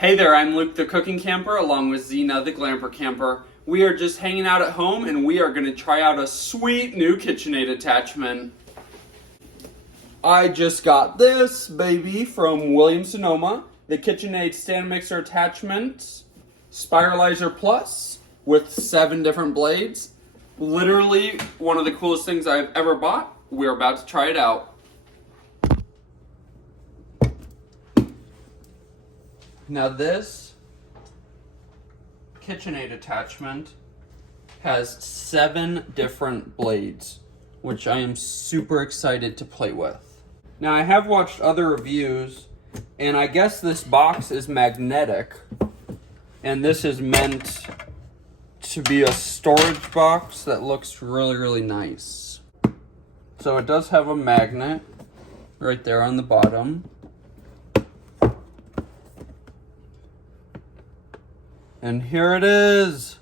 Hey there, I'm Luke the Cooking Camper along with Zena the Glamper Camper. We are just hanging out at home and we are going to try out a sweet new KitchenAid attachment. I just got this baby from Williams-Sonoma, the KitchenAid stand mixer attachment, Spiralizer Plus with 7 different blades. Literally one of the coolest things I've ever bought. We're about to try it out. Now this KitchenAid attachment has 7 different blades, which I am super excited to play with. Now I have watched other reviews, and I guess this box is magnetic, and this is meant to be a storage box that looks really, really nice. So it does have a magnet right there on the bottom. And here it is.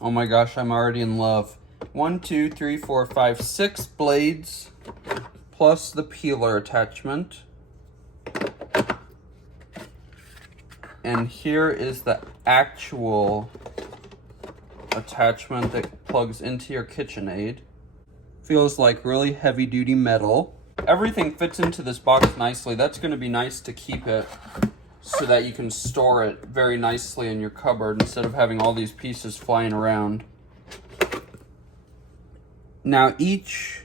Oh my gosh, I'm already in love. 1, 2, 3, 4, 5, 6 blades, plus the peeler attachment. And here is the actual attachment that plugs into your KitchenAid. Feels like really heavy duty metal. Everything fits into this box nicely. That's going to be nice to keep it so that you can store it very nicely in your cupboard instead of having all these pieces flying around. Now each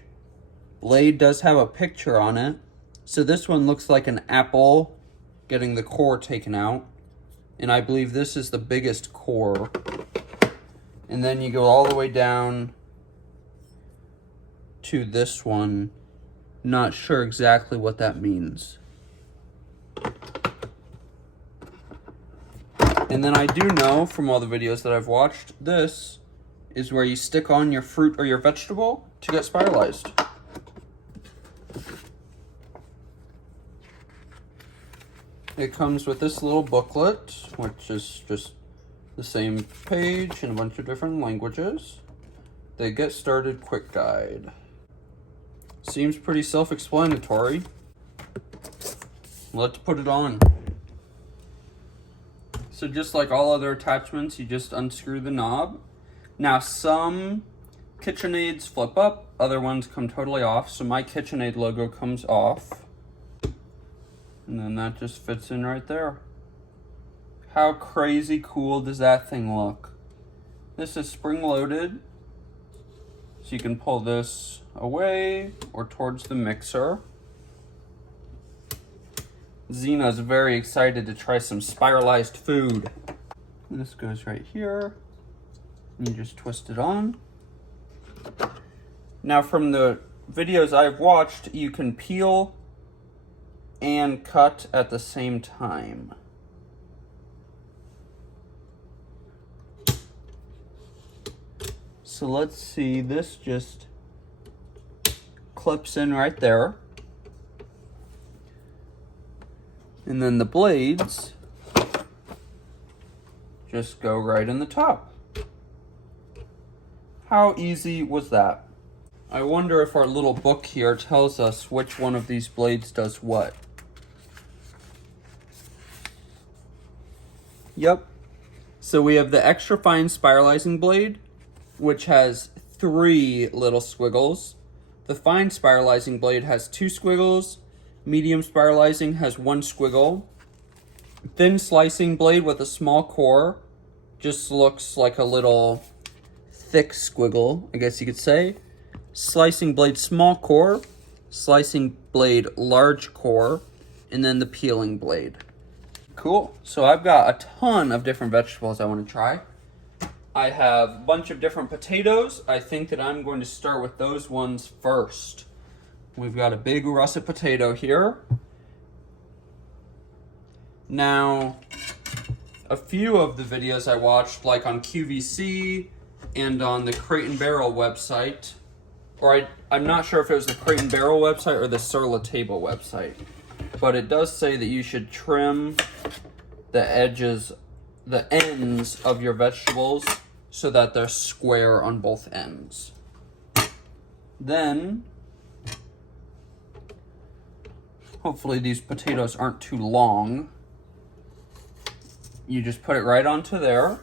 blade does have a picture on it. So this one looks like an apple getting the core taken out. And I believe this is the biggest core. And then you go all the way down to this one. Not sure exactly what that means. And then I do know from all the videos that I've watched, this is where you stick on your fruit or your vegetable to get spiralized. It comes with this little booklet, which is just the same page in a bunch of different languages. The Get Started Quick Guide. Seems pretty self-explanatory. Let's put it on. So just like all other attachments, you just unscrew the knob. Now some KitchenAids flip up, other ones come totally off. So my KitchenAid logo comes off. And then that just fits in right there. How crazy cool does that thing look? This is spring loaded. So you can pull this away or towards the mixer. Zena's very excited to try some spiralized food. And this goes right here. And you just twist it on. Now from the videos I've watched, you can peel and cut at the same time. So let's see, this just clips in right there. And then the blades just go right in the top. How easy was that? I wonder if our little book here tells us which one of these blades does what. Yep. So we have the extra fine spiralizing blade, which has 3 little squiggles. The fine spiralizing blade has 2 squiggles. Medium spiralizing has 1 squiggle. Thin slicing blade with a small core just looks like a little thick squiggle, I guess you could say. Slicing blade small core, slicing blade large core, and then the peeling blade. Cool. So I've got a ton of different vegetables I want to try. I have a bunch of different potatoes. I think that I'm going to start with those ones first. We've got a big russet potato here. Now, a few of the videos I watched, like on QVC and on the Crate and Barrel website, or I'm not sure if it was the Crate and Barrel website or the Sur La Table website, but it does say that you should trim the edges, the ends of your vegetables so that they're square on both ends. Then, hopefully these potatoes aren't too long. You just put it right onto there.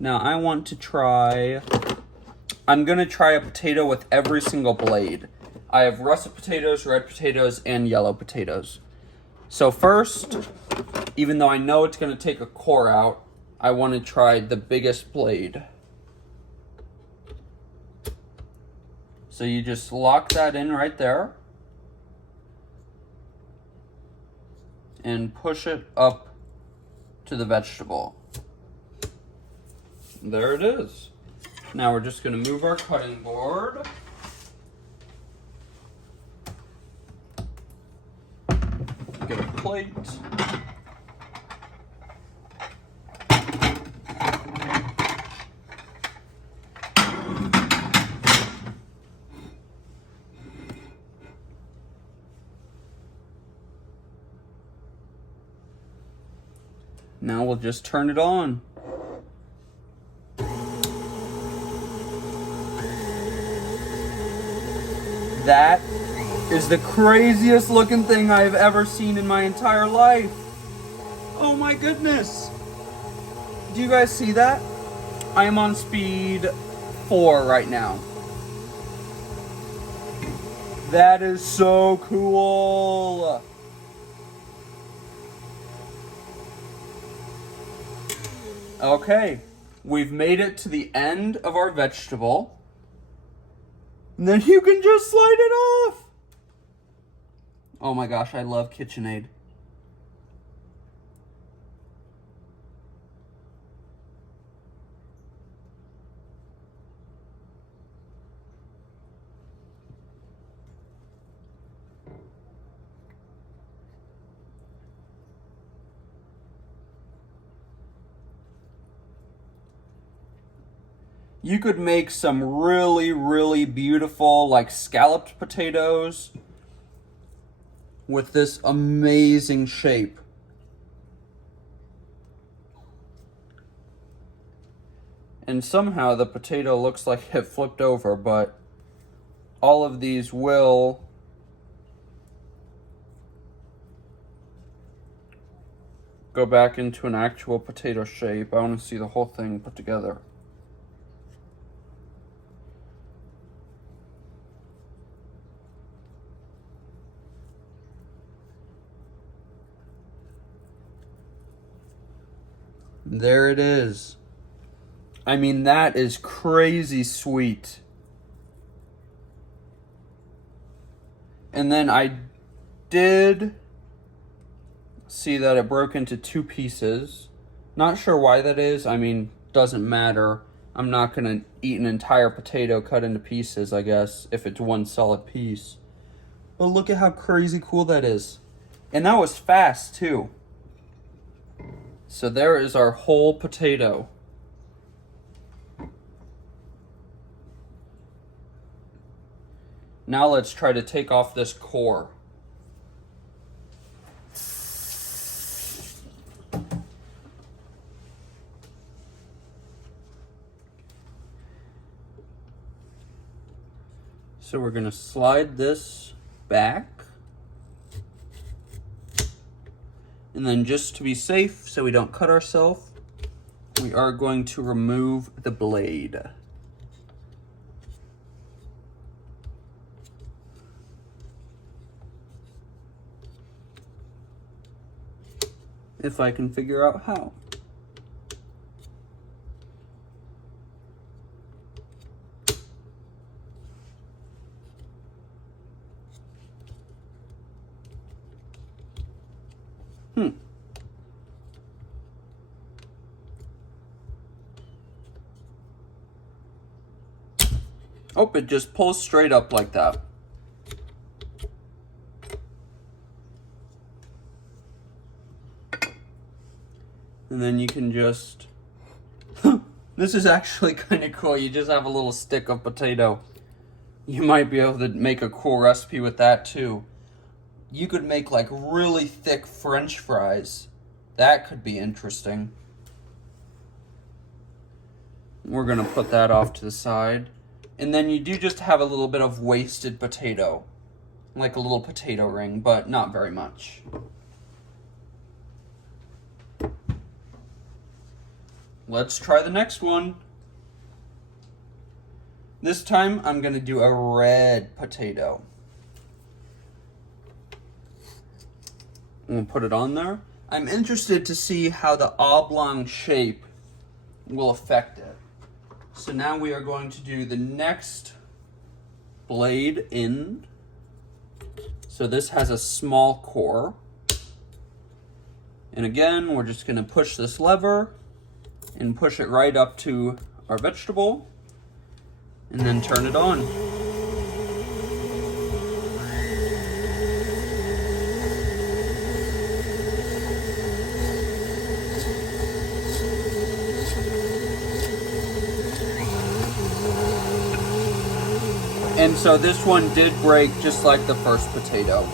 Now I want to try, I'm gonna try a potato with every single blade. I have russet potatoes, red potatoes, and yellow potatoes. So first, even though I know it's gonna take a core out, I wanna try the biggest blade. So you just lock that in right there and push it up to the vegetable. There it is. Now we're just going to move our cutting board. Get a plate. Now we'll just turn it on. That is the craziest looking thing I've ever seen in my entire life. Oh my goodness. Do you guys see that? I am on speed 4 right now. That is so cool. Okay, we've made it to the end of our vegetable. And then you can just slide it off. Oh my gosh, I love KitchenAid. You could make some really, really beautiful, like scalloped potatoes with this amazing shape. And somehow the potato looks like it flipped over, but all of these will go back into an actual potato shape. I want to see the whole thing put together. There it is. I mean, that is crazy sweet. And then I did see that it broke into 2 pieces. Not sure why that is. I mean, doesn't matter. I'm not going to eat an entire potato cut into pieces, I guess, if it's one solid piece. But look at how crazy cool that is. And that was fast, too. So there is our whole potato. Now let's try to take off this core. So we're going to slide this back. And then just to be safe, so we don't cut ourselves, we are going to remove the blade. If I can figure out how. Oh, it just pulls straight up like that. And then you can just... This is actually kind of cool. You just have a little stick of potato. You might be able to make a cool recipe with that too. You could make like really thick French fries. That could be interesting. We're gonna put that off to the side. And then you do just have a little bit of wasted potato, like a little potato ring, but not very much. Let's try the next one. This time I'm going to do a red potato. I'm going to put it on there. I'm interested to see how the oblong shape will affect it. So now we are going to do the next blade in. So this has a small core. And again, we're just going to push this lever and push it right up to our vegetable and then turn it on. And so this one did break just like the first potato.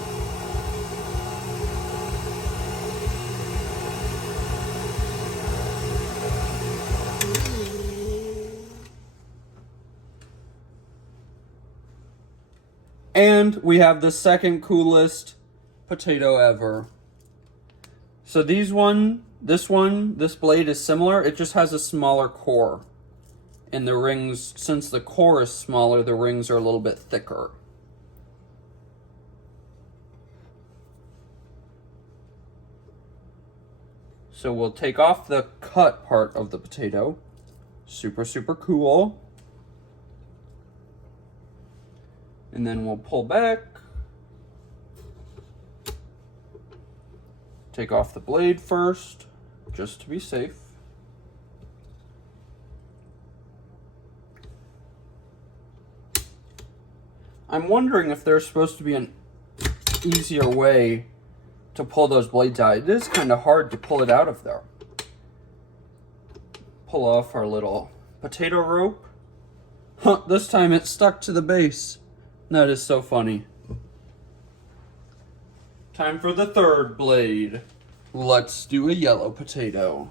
And we have the second coolest potato ever. So this blade is similar, it just has a smaller core. And the rings, since the core is smaller, the rings are a little bit thicker. So we'll take off the cut part of the potato. Super, super cool. And then we'll pull back. Take off the blade first, just to be safe. I'm wondering if there's supposed to be an easier way to pull those blades out. It is kind of hard to pull it out of there. Pull off our little potato rope. Huh, this time it stuck to the base. That is so funny. Time for the third blade. Let's do a yellow potato.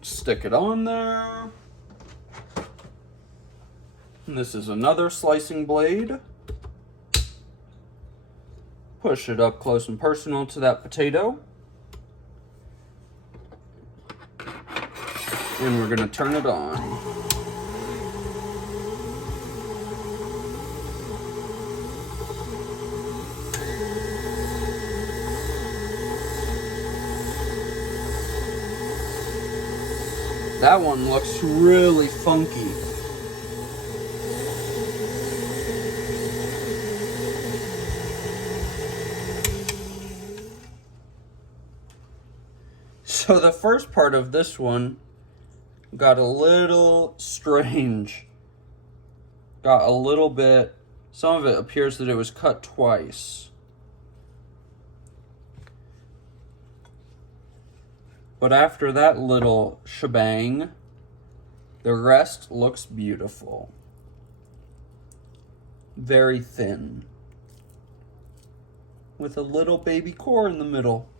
Stick it on there. And this is another slicing blade. Push it up close and personal to that potato. And we're gonna turn it on. That one looks really funky. So the first part of this one got a little strange. Got a little bit, some of it appears that it was cut twice. But after that little shebang, the rest looks beautiful. Very thin. With a little baby core in the middle.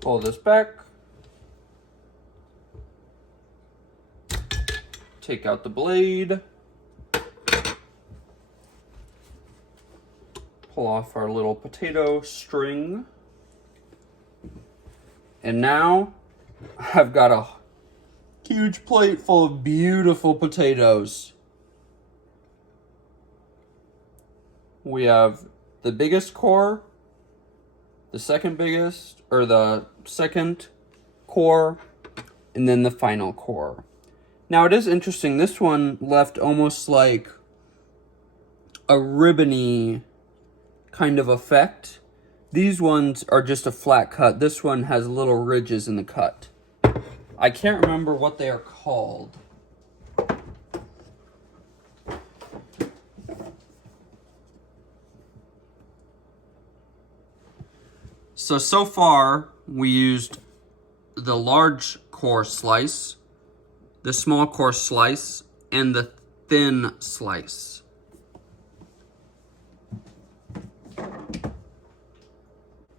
Pull this back. Take out the blade. Pull off our little potato string. And now I've got a huge plate full of beautiful potatoes. We have the biggest core, the second biggest, or the second core, and then the final core. Now it is interesting, this one left almost like a ribbony kind of effect. These ones are just a flat cut. This one has little ridges in the cut. I can't remember what they are called. So far we used the large core slice, the small core slice, and the thin slice.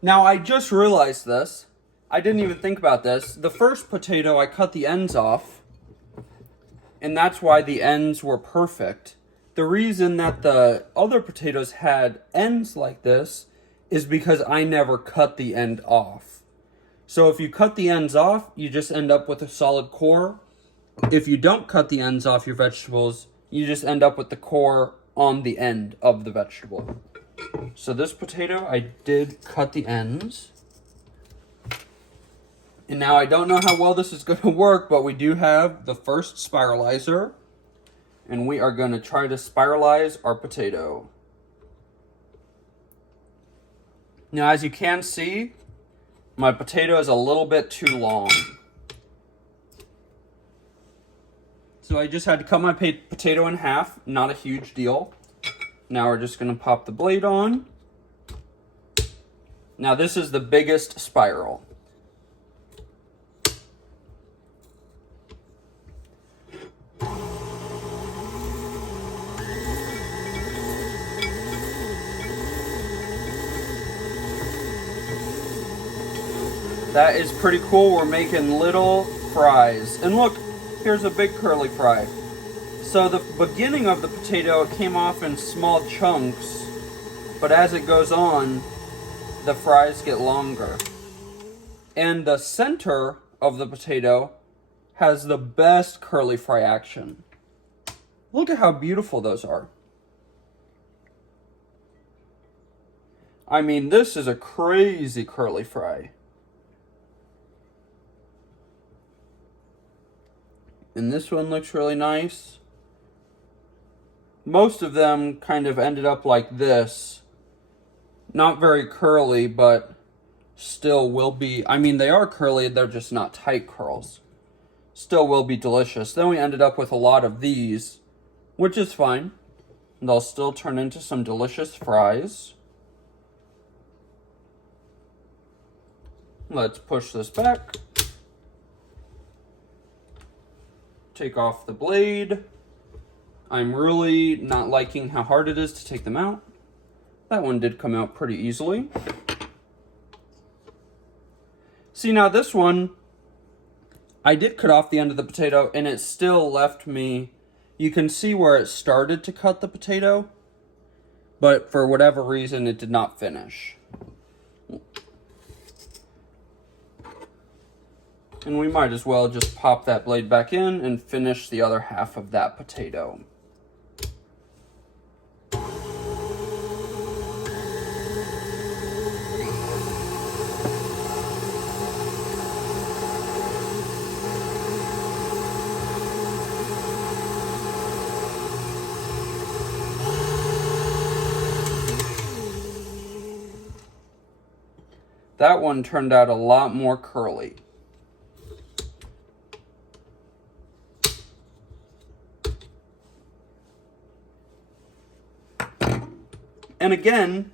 Now I just realized this. I didn't even think about this. The first potato, I cut the ends off, and that's why the ends were perfect. The reason that the other potatoes had ends like this is because I never cut the end off. So if you cut the ends off, you just end up with a solid core. If you don't cut the ends off your vegetables, you just end up with the core on the end of the vegetable. So this potato, I did cut the ends. And now I don't know how well this is going to work, but we do have the first spiralizer. And we are going to try to spiralize our potato. Now, as you can see, my potato is a little bit too long. So I just had to cut my potato in half, not a huge deal. Now we're just going to pop the blade on. Now this is the biggest spiral. That is pretty cool. We're making little fries. And look, here's a big curly fry. So the beginning of the potato came off in small chunks, but as it goes on, the fries get longer. And the center of the potato has the best curly fry action. Look at how beautiful those are. I mean, this is a crazy curly fry. And this one looks really nice. Most of them kind of ended up like this. Not very curly, but still will be, I mean, they are curly, they're just not tight curls. Still will be delicious. Then we ended up with a lot of these, which is fine. They'll still turn into some delicious fries. Let's push this back. Take off the blade. I'm really not liking how hard it is to take them out. That one did come out pretty easily. See, now this one, I did cut off the end of the potato and it still left me, you can see where it started to cut the potato, but for whatever reason it did not finish. And we might as well just pop that blade back in and finish the other half of that potato. That one turned out a lot more curly. And again,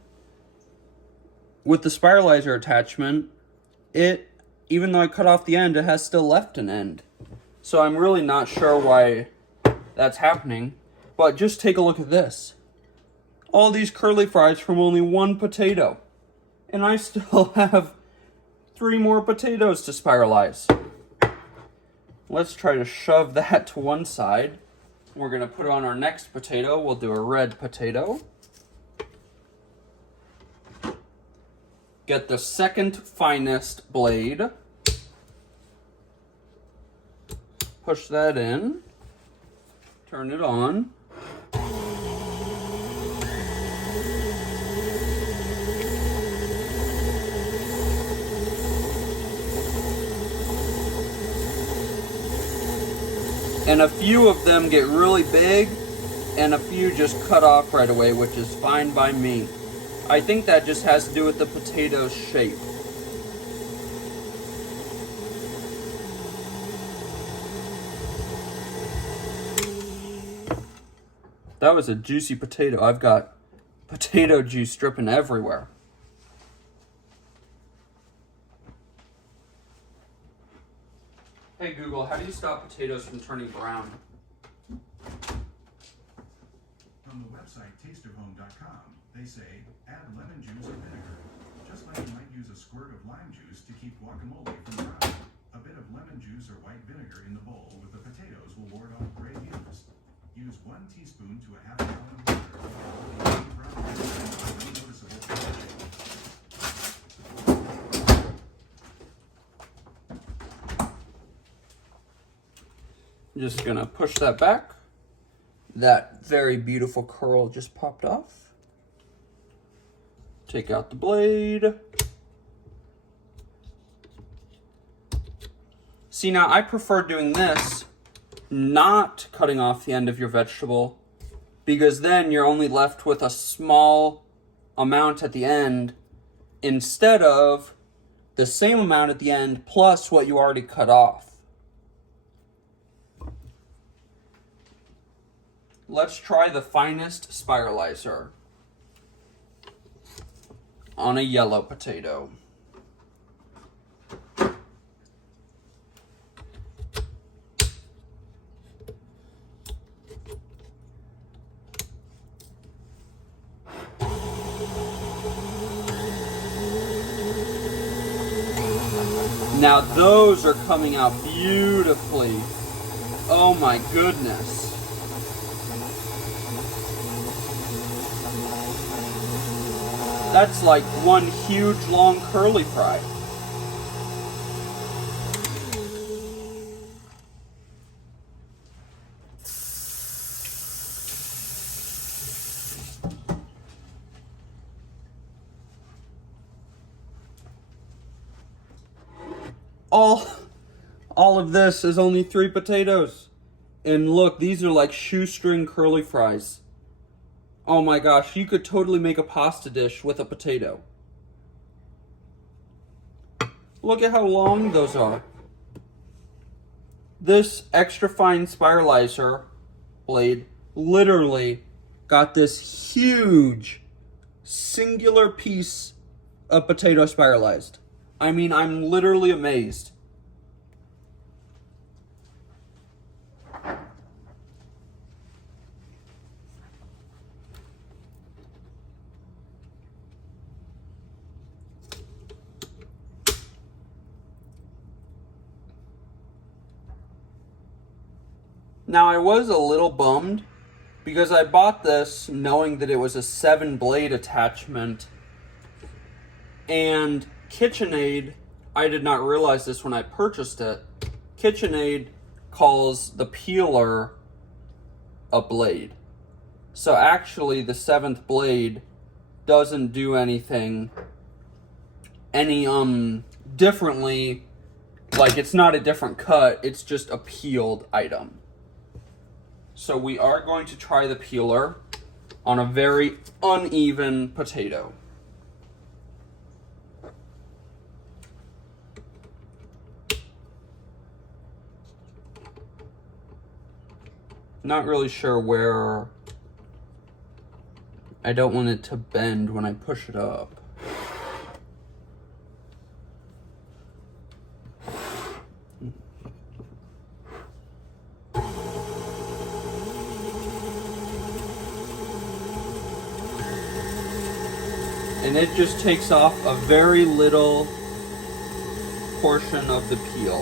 with the spiralizer attachment, even though I cut off the end, it has still left an end. So I'm really not sure why that's happening. But just take a look at this. All these curly fries from only one potato. And I still have 3 more potatoes to spiralize. Let's try to shove that to one side. We're going to put on our next potato. We'll do a red potato. Get the second finest blade. Push that in. Turn it on. And a few of them get really big, and a few just cut off right away, which is fine by me. I think that just has to do with the potato's shape. That was a juicy potato. I've got potato juice dripping everywhere. Hey Google, how do you stop potatoes from turning brown? On the website tasteofhome.com, they say, add lemon juice or vinegar. Just like you might use a squirt of lime juice to keep guacamole from browning. A bit of lemon juice or white vinegar in the bowl with the potatoes will ward off gray hues. Use 1 teaspoon to a half gallon of water to get all the brown no noticeable change. I'm just gonna push that back. That very beautiful curl just popped off. Take out the blade. See, now I prefer doing this, not cutting off the end of your vegetable, because then you're only left with a small amount at the end instead of the same amount at the end plus what you already cut off. Let's try the finest spiralizer on a yellow potato. Now those are coming out beautifully. Oh my goodness. That's like one huge long curly fry. All of this is only 3 potatoes. And look, these are like shoestring curly fries. Oh my gosh, you could totally make a pasta dish with a potato. Look at how long those are. This extra fine spiralizer blade literally got this huge singular piece of potato spiralized. I mean, I'm literally amazed. Now, I was a little bummed because I bought this knowing that it was a 7-blade attachment, and KitchenAid, I did not realize this when I purchased it, KitchenAid calls the peeler a blade. So actually the 7th blade doesn't do anything differently, like it's not a different cut, it's just a peeled item. So we are going to try the peeler on a very uneven potato. Not really sure where. I don't want it to bend when I push it up. And it just takes off a very little portion of the peel.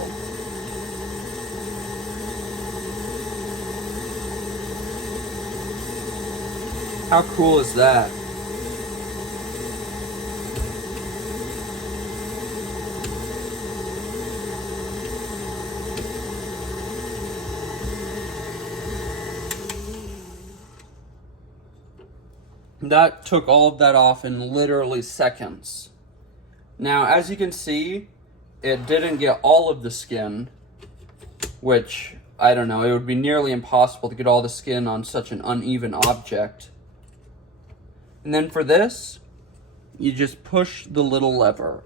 How cool is that? That took all of that off in literally seconds. Now, as you can see, it didn't get all of the skin, which, I don't know, it would be nearly impossible to get all the skin on such an uneven object. And then for this, you just push the little lever.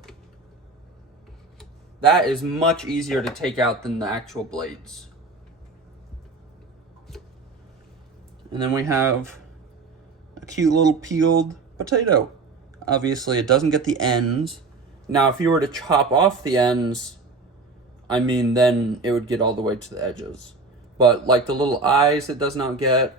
That is much easier to take out than the actual blades. And then we have a cute little peeled potato. Obviously, it doesn't get the ends. Now, if you were to chop off the ends, I mean, then it would get all the way to the edges. But like the little eyes, it does not get.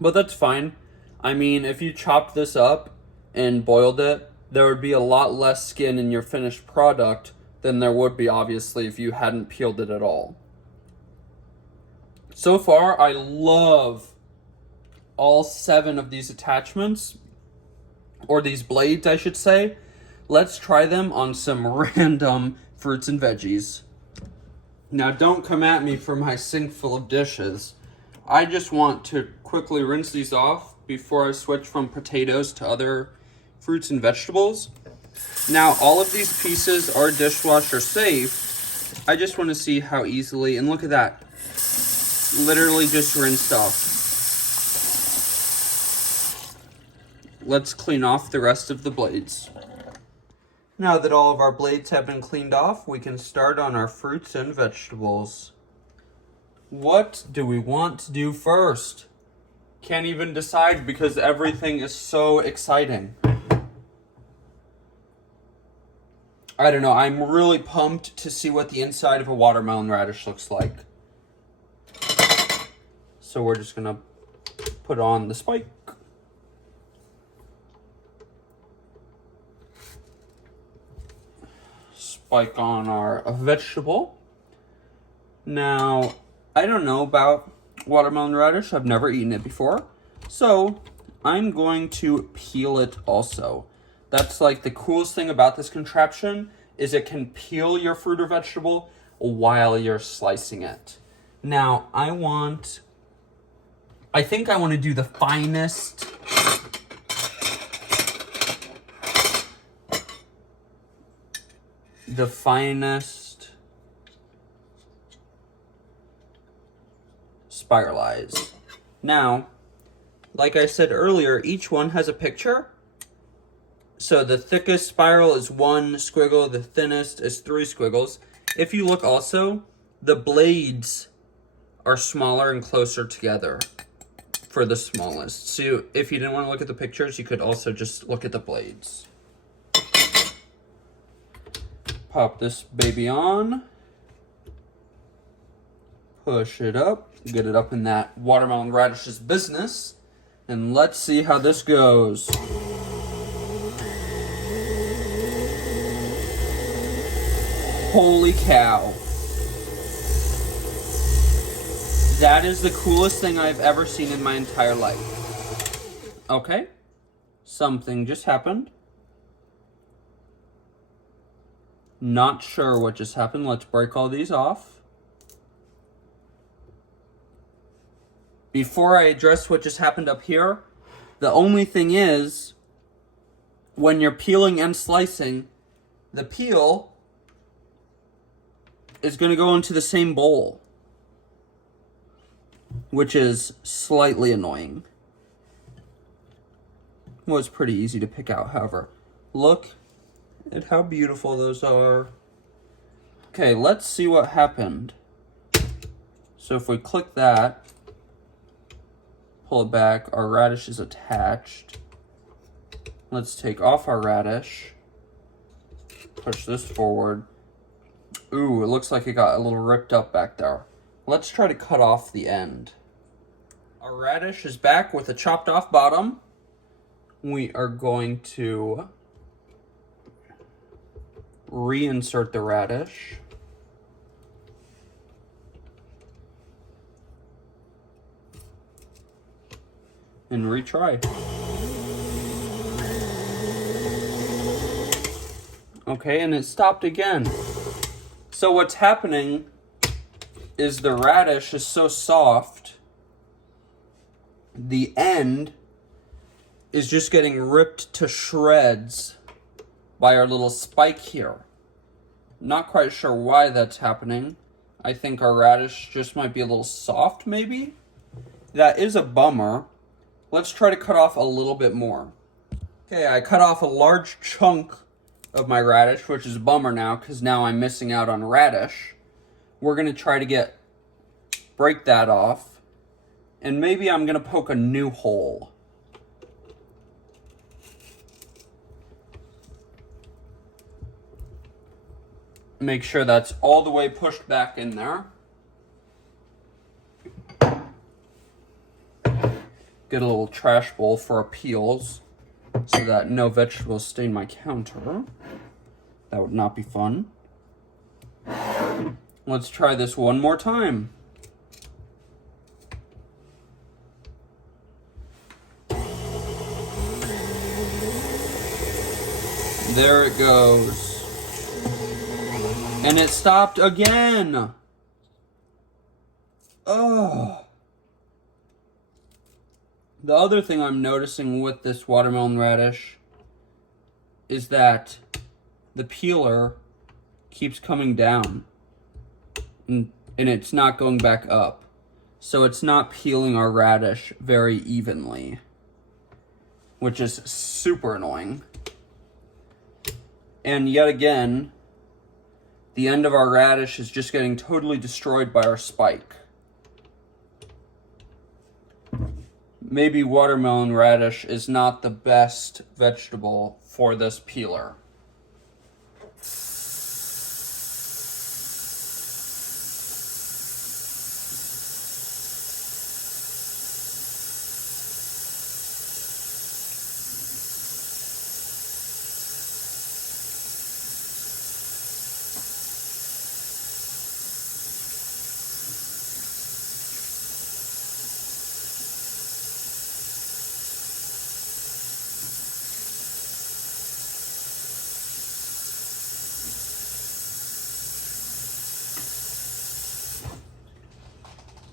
But that's fine. I mean, if you chopped this up and boiled it, there would be a lot less skin in your finished product than there would be, obviously, if you hadn't peeled it at all. So far, I love all 7 of these attachments, or these blades, I should say. Let's try them on some random fruits and veggies. Now, don't come at me for my sink full of dishes. I just want to quickly rinse these off before I switch from potatoes to other fruits and vegetables. Now, all of these pieces are dishwasher safe. I just want to see how easily, and look at that. Literally just rinsed off. Let's clean off the rest of the blades. Now that all of our blades have been cleaned off, we can start on our fruits and vegetables. What do we want to do first? Can't even decide because everything is so exciting. I don't know, I'm really pumped to see what the inside of a watermelon radish looks like. So we're just gonna put on the spike. Spike on our vegetable. Now, I don't know about watermelon radish. I've never eaten it before. So, I'm going to peel it also. That's like the coolest thing about this contraption is it can peel your fruit or vegetable while you're slicing it. Now, I think I want to do the finest spiralize. Now, like I said earlier, each one has a picture. So the thickest spiral is 1 squiggle, the thinnest is 3 squiggles. If you look also, the blades are smaller and closer together for the smallest. So if you didn't want to look at the pictures, you could also just look at the blades. Pop this baby on. Push it up. Get it up in that watermelon radish's business. And let's see how this goes. Holy cow. That is the coolest thing I've ever seen in my entire life. Okay. Something just happened. Not sure what just happened. Let's break all these off. Before I address what just happened up here, the only thing is, when you're peeling and slicing, the peel is going to go into the same bowl, which is slightly annoying. Well, it's pretty easy to pick out, however. Look at how beautiful those are. Okay, let's see what happened. So if we click that, pull it back, our radish is attached. Let's take off our radish. Push this forward. Ooh, it looks like it got a little ripped up back there. Let's try to cut off the end. Our radish is back with a chopped off bottom. We are going to reinsert the radish. And retry. Okay, and it stopped again. So what's happening is the radish is so soft, the end is just getting ripped to shreds by our little spike here. Not quite sure why that's happening. I think our radish just might be a little soft, maybe? That is a bummer. Let's try to cut off a little bit more. Okay, I cut off a large chunk of my radish, which is a bummer now, because now I'm missing out on radish. We're going to try to break that off. And maybe I'm going to poke a new hole. Make sure that's all the way pushed back in there. Get a little trash bowl for our peels so that no vegetables stain my counter. That would not be fun. Let's try this one more time. There it goes. And it stopped again. Oh. The other thing I'm noticing with this watermelon radish is that the peeler keeps coming down and it's not going back up. So it's not peeling our radish very evenly, which is super annoying. And yet again, the end of our radish is just getting totally destroyed by our spike. Maybe watermelon radish is not the best vegetable for this peeler.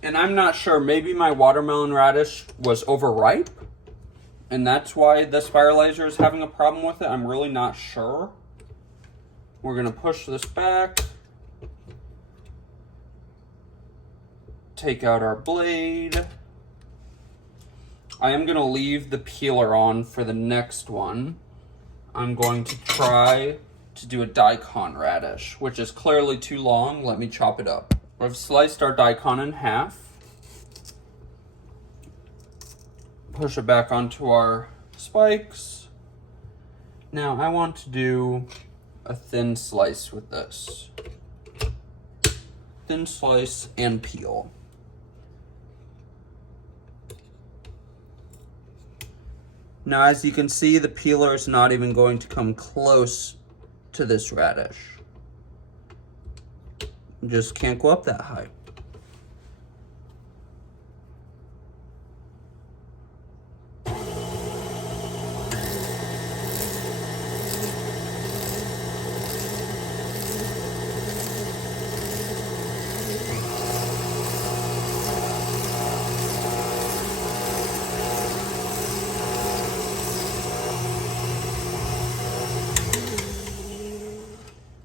And I'm not sure, maybe my watermelon radish was overripe, and that's why the Spiralizer is having a problem with it. I'm really not sure. We're gonna push this back. Take out our blade. I am gonna leave the peeler on for the next one. I'm going to try to do a daikon radish, which is clearly too long. Let me chop it up. We've sliced our daikon in half. Push it back onto our spikes. Now I want to do a thin slice with this. Thin slice and peel. Now as you can see, the peeler is not even going to come close to this radish. Just can't go up that high.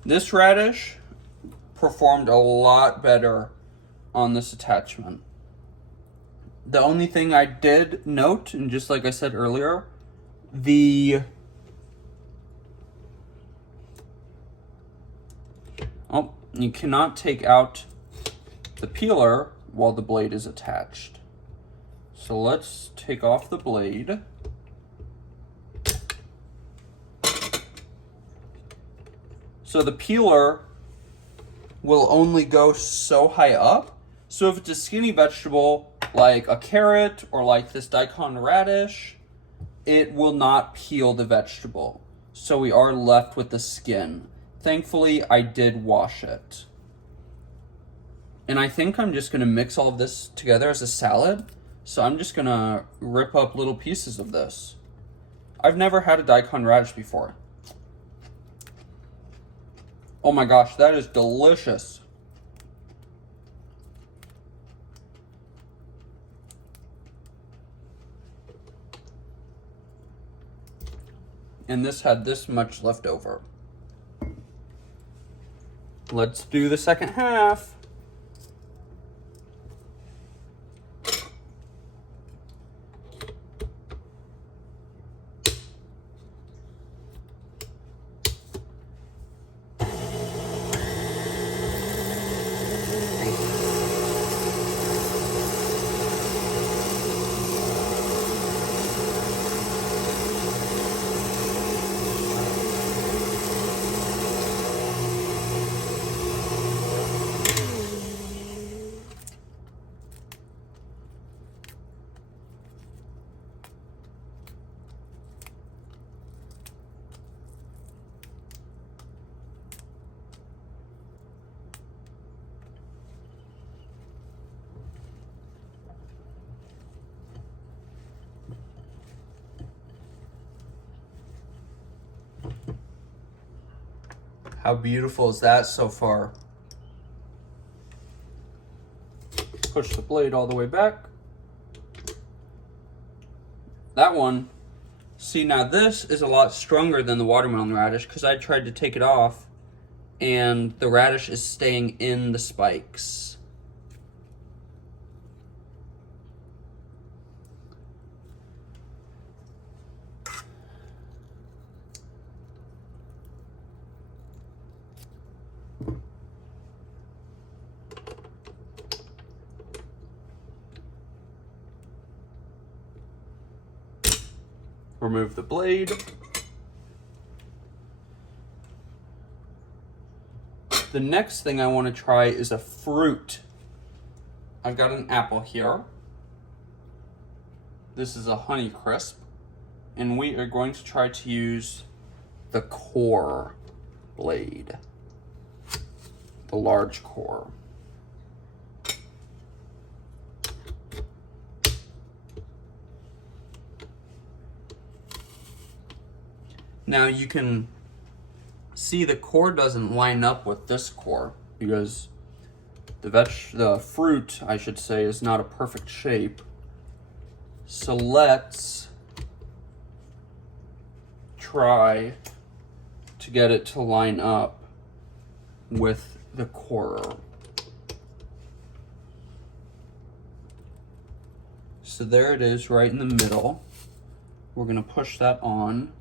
This radish performed a lot better on this attachment. The only thing I did note, and just like I said earlier, you cannot take out the peeler while the blade is attached. So let's take off the blade. So the peeler will only go so high up. So if it's a skinny vegetable like a carrot or like this daikon radish, it will not peel the vegetable. So we are left with the skin. Thankfully, I did wash it. And I think I'm just gonna mix all of this together as a salad. So I'm just gonna rip up little pieces of this. I've never had a daikon radish before. Oh my gosh, that is delicious. And this had this much left over. Let's do the second half. How beautiful is that so far? Push the blade all the way back. That one, see, now this is a lot stronger than the watermelon radish because I tried to take it off and the radish is staying in the spikes. Remove the blade. The next thing I want to try is a fruit. I've got an apple here. This is a Honey Crisp. And we are going to try to use the core blade. The large core. Now you can see the core doesn't line up with this core because the fruit, I should say, is not a perfect shape. So let's try to get it to line up with the core. So there it is right in the middle. We're going to push that on.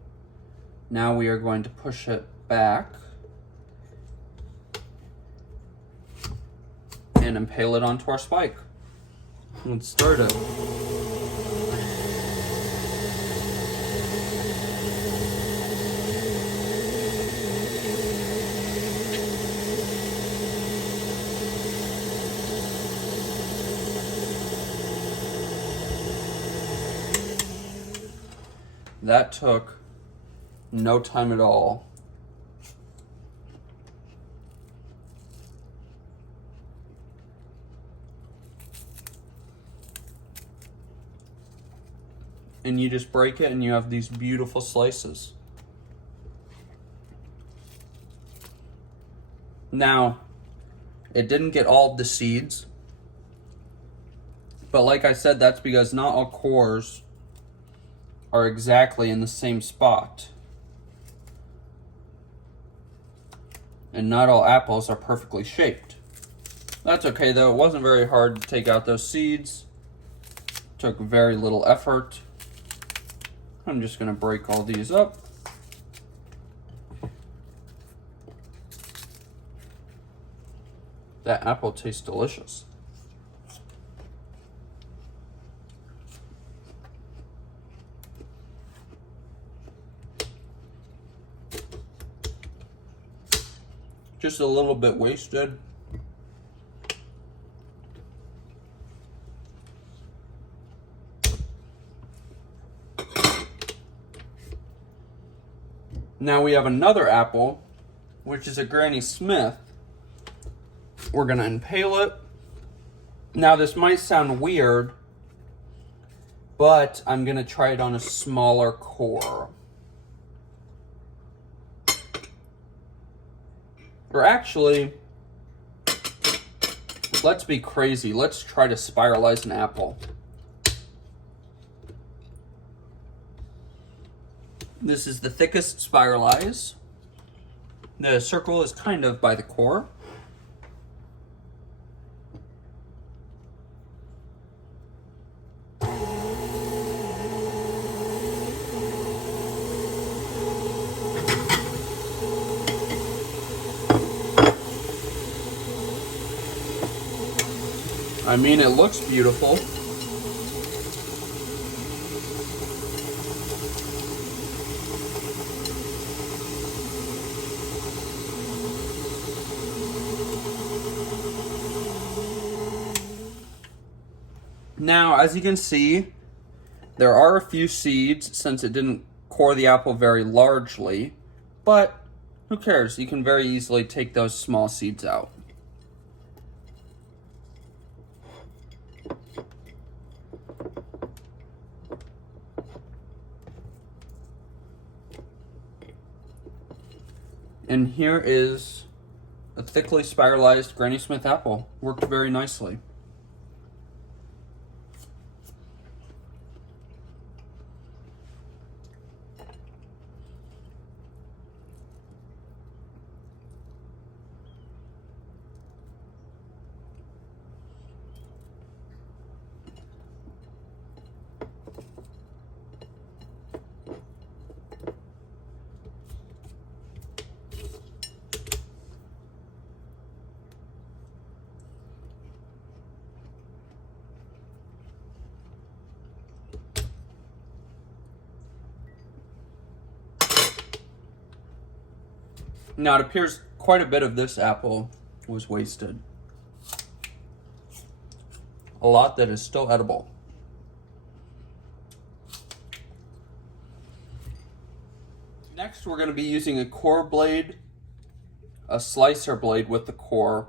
Now we are going to push it back and impale it onto our spike. Let's start it. That took no time at all. And you just break it and you have these beautiful slices. Now, it didn't get all of the seeds, but like I said, that's because not all cores are exactly in the same spot. And not all apples are perfectly shaped. That's okay though, it wasn't very hard to take out those seeds. Took very little effort. I'm just gonna break all these up. That apple tastes delicious. Just a little bit wasted. Now we have another apple, which is a Granny Smith. We're gonna impale it. Now this might sound weird, but I'm gonna try it on a smaller core. Or actually, let's be crazy. Let's try to spiralize an apple. This is the thickest spiralize. The circle is kind of by the core. I mean, it looks beautiful. Now, as you can see, there are a few seeds since it didn't core the apple very largely, but who cares? You can very easily take those small seeds out. And here is a thickly spiralized Granny Smith apple. Worked very nicely. Now it appears quite a bit of this apple was wasted. A lot that is still edible. Next, we're going to be using a core blade, a slicer blade with the core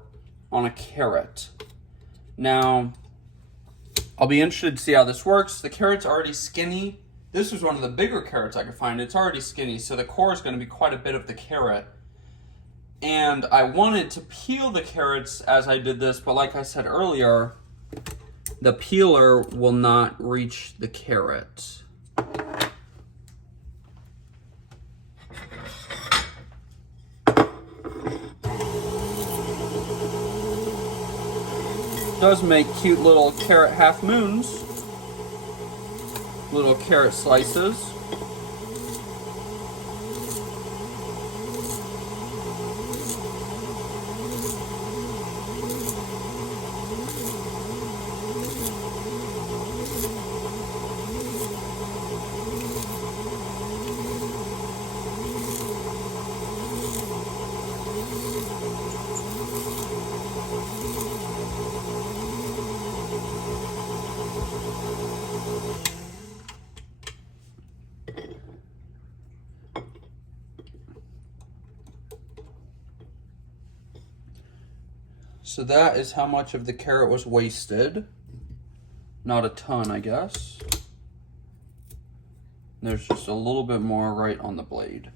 on a carrot. Now, I'll be interested to see how this works. The carrot's already skinny. This was one of the bigger carrots I could find. It's already skinny, so the core is going to be quite a bit of the carrot. And I wanted to peel the carrots as I did this, but like I said earlier, the peeler will not reach the carrot. It does make cute little carrot half moons, little carrot slices. So that is how much of the carrot was wasted. Not a ton, I guess. There's just a little bit more right on the blade.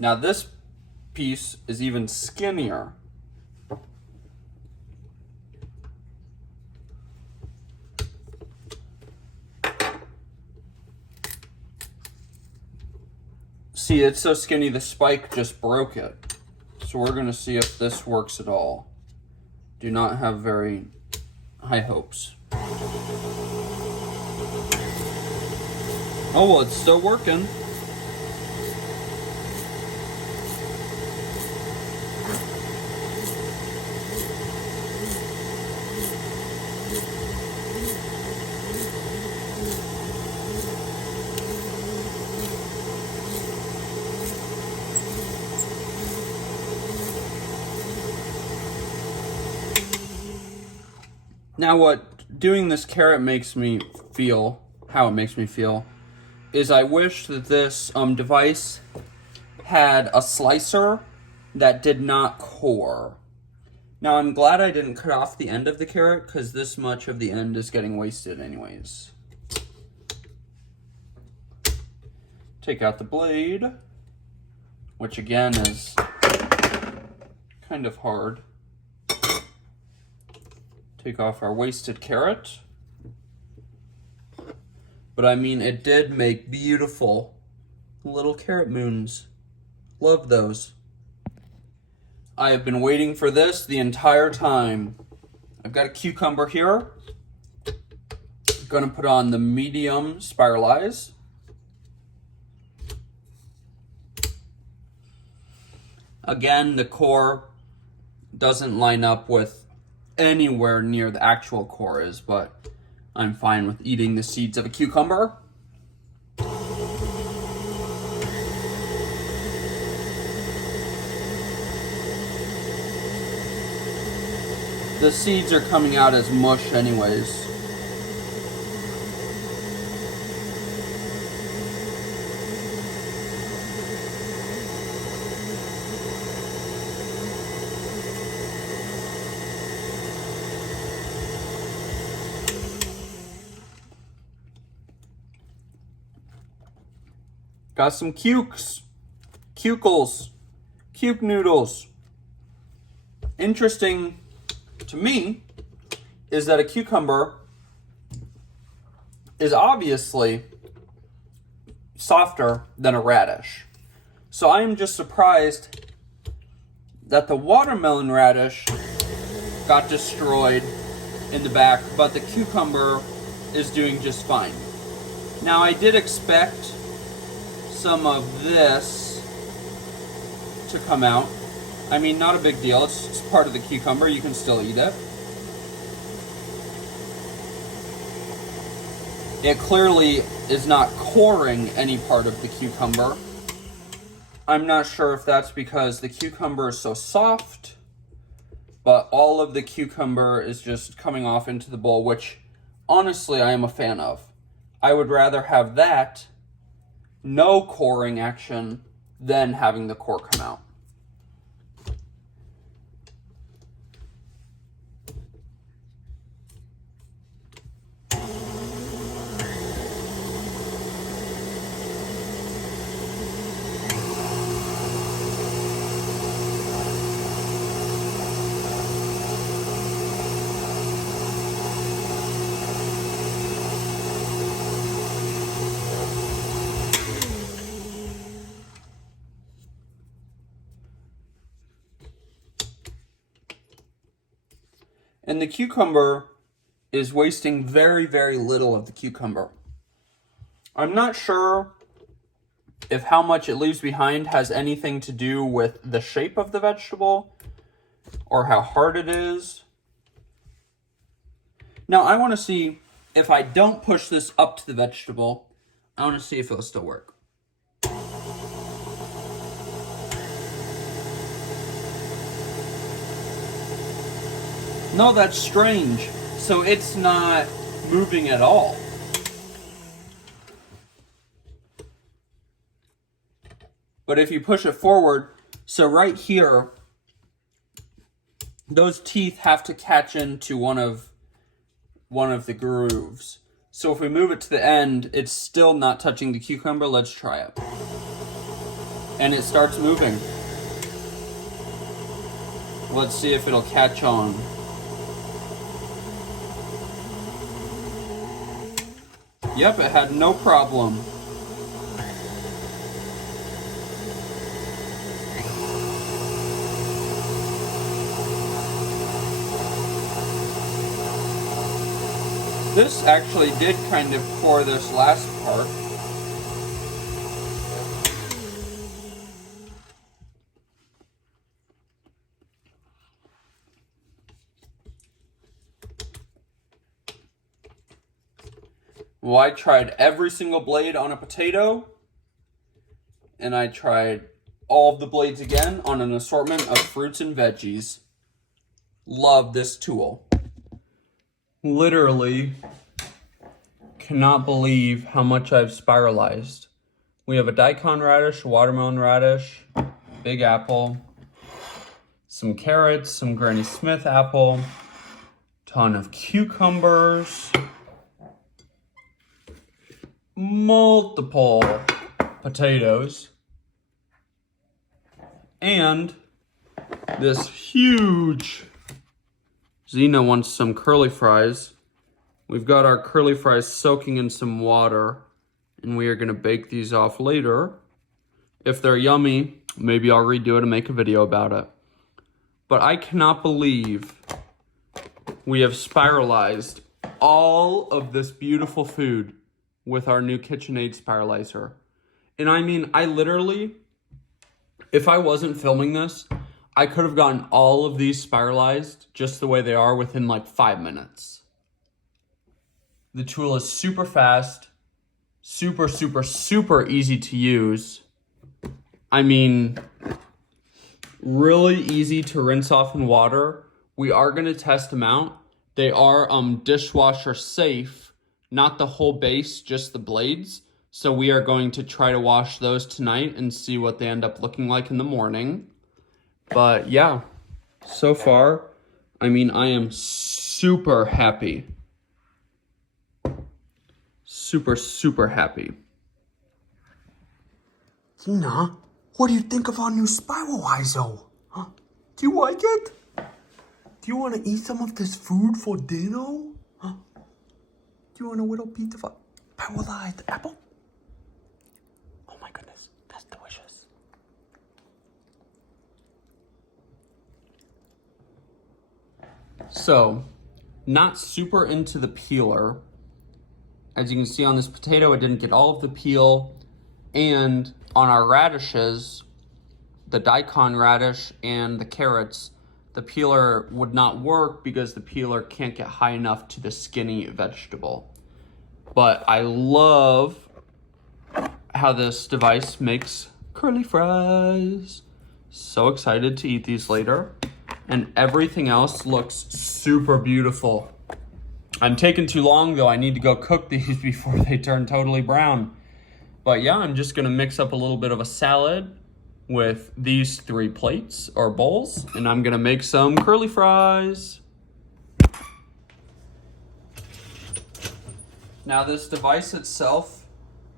Now this piece is even skinnier. See, it's so skinny the spike just broke it. So we're going to see if this works at all. Do not have very high hopes. Oh, well, it's still working. Now what doing this carrot makes me feel, how it makes me feel, is I wish that this device had a slicer that did not core. Now I'm glad I didn't cut off the end of the carrot because this much of the end is getting wasted anyways. Take out the blade, which again is kind of hard. Take off our wasted carrot. But I mean, it did make beautiful little carrot moons. Love those. I have been waiting for this the entire time. I've got a cucumber here. I'm gonna put on the medium spiralize. Again, the core doesn't line up with anywhere near the actual core is, but I'm fine with eating the seeds of a cucumber. The seeds are coming out as mush anyways. Got some cucles. Cube noodles. Interesting to me is that a cucumber is obviously softer than a radish. So I am just surprised that the watermelon radish got destroyed in the back, but the cucumber is doing just fine. Now I did expect some of this to come out. I mean, not a big deal. It's part of the cucumber. You can still eat it. It clearly is not coring any part of the cucumber. I'm not sure if that's because the cucumber is so soft, but all of the cucumber is just coming off into the bowl, which honestly I am a fan of. I would rather have that, no coring action, than having the core come out. And the cucumber is wasting very, very little of the cucumber. I'm not sure if how much it leaves behind has anything to do with the shape of the vegetable or how hard it is. Now I want to see if I don't push this up to the vegetable, I want to see if it'll still work. No, that's strange. So it's not moving at all. But if you push it forward, so right here, those teeth have to catch into one of the grooves. So if we move it to the end, it's still not touching the cucumber. Let's try it. And it starts moving. Let's see if it'll catch on. Yep, it had no problem. This actually did kind of pour this last part. Well, I tried every single blade on a potato, and I tried all of the blades again on an assortment of fruits and veggies. Love this tool. Literally cannot believe how much I've spiralized. We have a daikon radish, watermelon radish, big apple, some carrots, some Granny Smith apple, ton of cucumbers, multiple potatoes, and this huge, Xena wants some curly fries. We've got our curly fries soaking in some water, and we are gonna bake these off later. If they're yummy, maybe I'll redo it and make a video about it. But I cannot believe we have spiralized all of this beautiful food with our new KitchenAid Spiralizer. And I mean, I literally, if I wasn't filming this, I could have gotten all of these spiralized just the way they are within like 5 minutes. The tool is super fast, super, super, super easy to use. I mean, really easy to rinse off in water. We are gonna test them out. They are dishwasher safe, not the whole base, just the blades. So we are going to try to wash those tonight and see what they end up looking like in the morning. But yeah, so far, I mean, I am super happy. Super, super happy. Gina, What do you think of our new Spiralizer? Huh? Do you like it? Do you want to eat some of this food for dinner? Huh? Do you want a little piece of a spiralized apple? Oh my goodness, that's delicious. So, not super into the peeler. As you can see on this potato, it didn't get all of the peel. And on our radishes, the daikon radish and the carrots, the peeler would not work because the peeler can't get high enough to the skinny vegetable. But I love how this device makes curly fries. So excited to eat these later. And everything else looks super beautiful. I'm taking too long though. I need to go cook these before they turn totally brown. But yeah, I'm just gonna mix up a little bit of a salad with these 3 plates or bowls, and I'm gonna make some curly fries. Now this device itself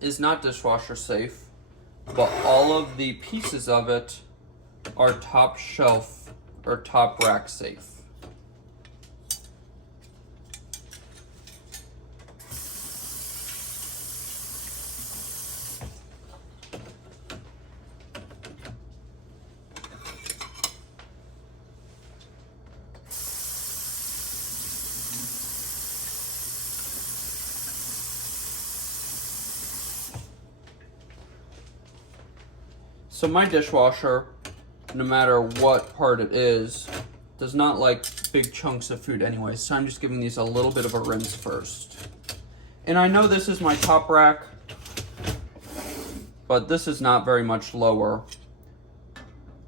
is not dishwasher safe, but all of the pieces of it are top shelf or top rack safe. So my dishwasher, no matter what part it is, does not like big chunks of food anyway, so I'm just giving these a little bit of a rinse first. And I know this is my top rack, but this is not very much lower.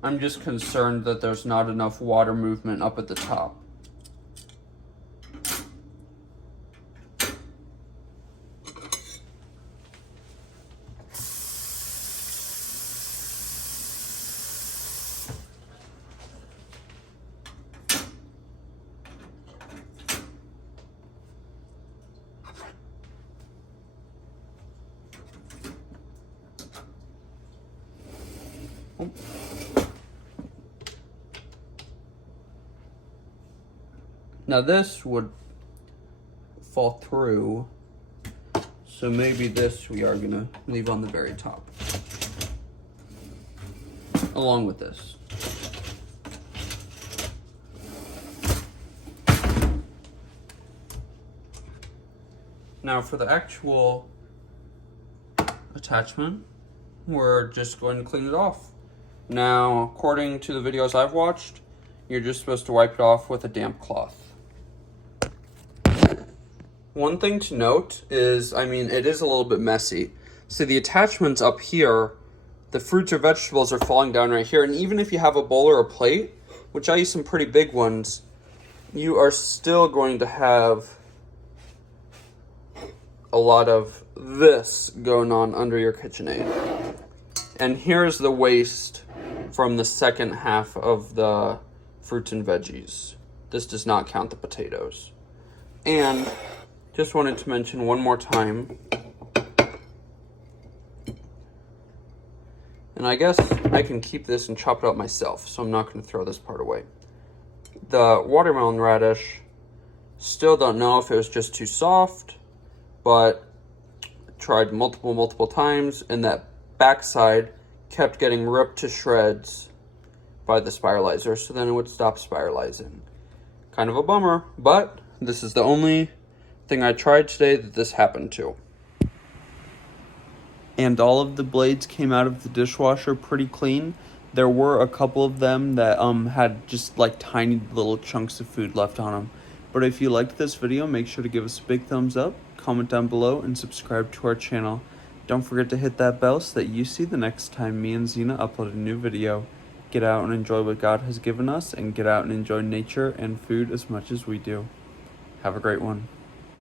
I'm just concerned that there's not enough water movement up at the top. Now this would fall through, so maybe this we are gonna leave on the very top, along with this. Now for the actual attachment, we're just going to clean it off. Now, according to the videos I've watched, you're just supposed to wipe it off with a damp cloth. One thing to note is, it is a little bit messy. So the attachments up here, the fruits or vegetables are falling down right here. And even if you have a bowl or a plate, which I use some pretty big ones, you are still going to have a lot of this going on under your KitchenAid. And here's the waste from the second half of the fruits and veggies. This does not count the potatoes. And just wanted to mention one more time, and I guess I can keep this and chop it up myself, so I'm not going to throw this part away. The watermelon radish, still don't know if it was just too soft, but tried multiple times, and that backside kept getting ripped to shreds by the Spiralizer, so then it would stop spiralizing. Kind of a bummer, but this is the only thing I tried today that this happened to. And all of the blades came out of the dishwasher pretty clean. There were a couple of them that had just like tiny little chunks of food left on them. But if you liked this video, make sure to give us a big thumbs up, comment down below, and subscribe to our channel. Don't forget to hit that bell so that you see the next time me and Zena upload a new video. Get out and enjoy what God has given us, and get out and enjoy nature and food as much as we do. Have a great one.